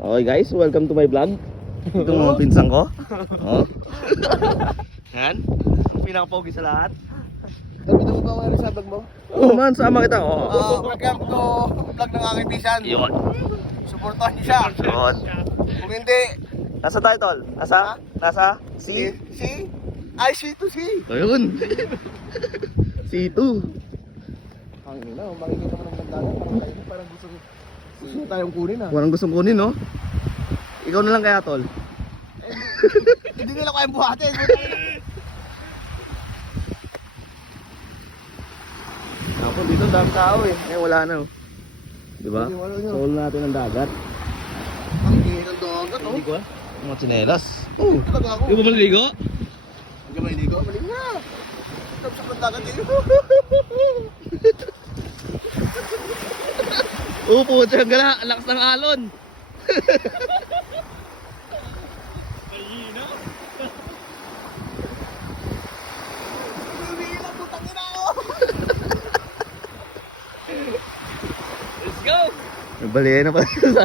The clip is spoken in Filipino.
Okay guys, welcome to my vlog. Ito mga pinsan ko. Oh. Yan. Ang pinaka-pogi sa lahat. Dami mo ba wala sa vlog mo? Oo man, sama kita. Oh. Welcome to vlog ng aking pinsan. Yun. Supportahan niyo siya. Yun. Kung hindi, Nasa title? Nasa? si C? I see to see. Ayun. C2. Ang ina, makikita mo ng bandanan, parang gusto tayong kunin ah. Walang gustong kunin, no? Ikaw na lang kaya, tol. Hindi nila kayang buhatin. Ako dito, dami tao eh. Eh, wala na. Oh. Diba? Soul natin ang dagat. Ang ingay ng dagat, oh. Hindi ko ah. Mga tsinelas. Oh. Talaga ako. Di ba maliligo? Hindi ka maliligo? Maligo na. Tapos sa dagat eh. Upo, tiyan ka na. Ang lakas ng alon. Umiilang putang ina ako. Let's go! May baliya na pala sa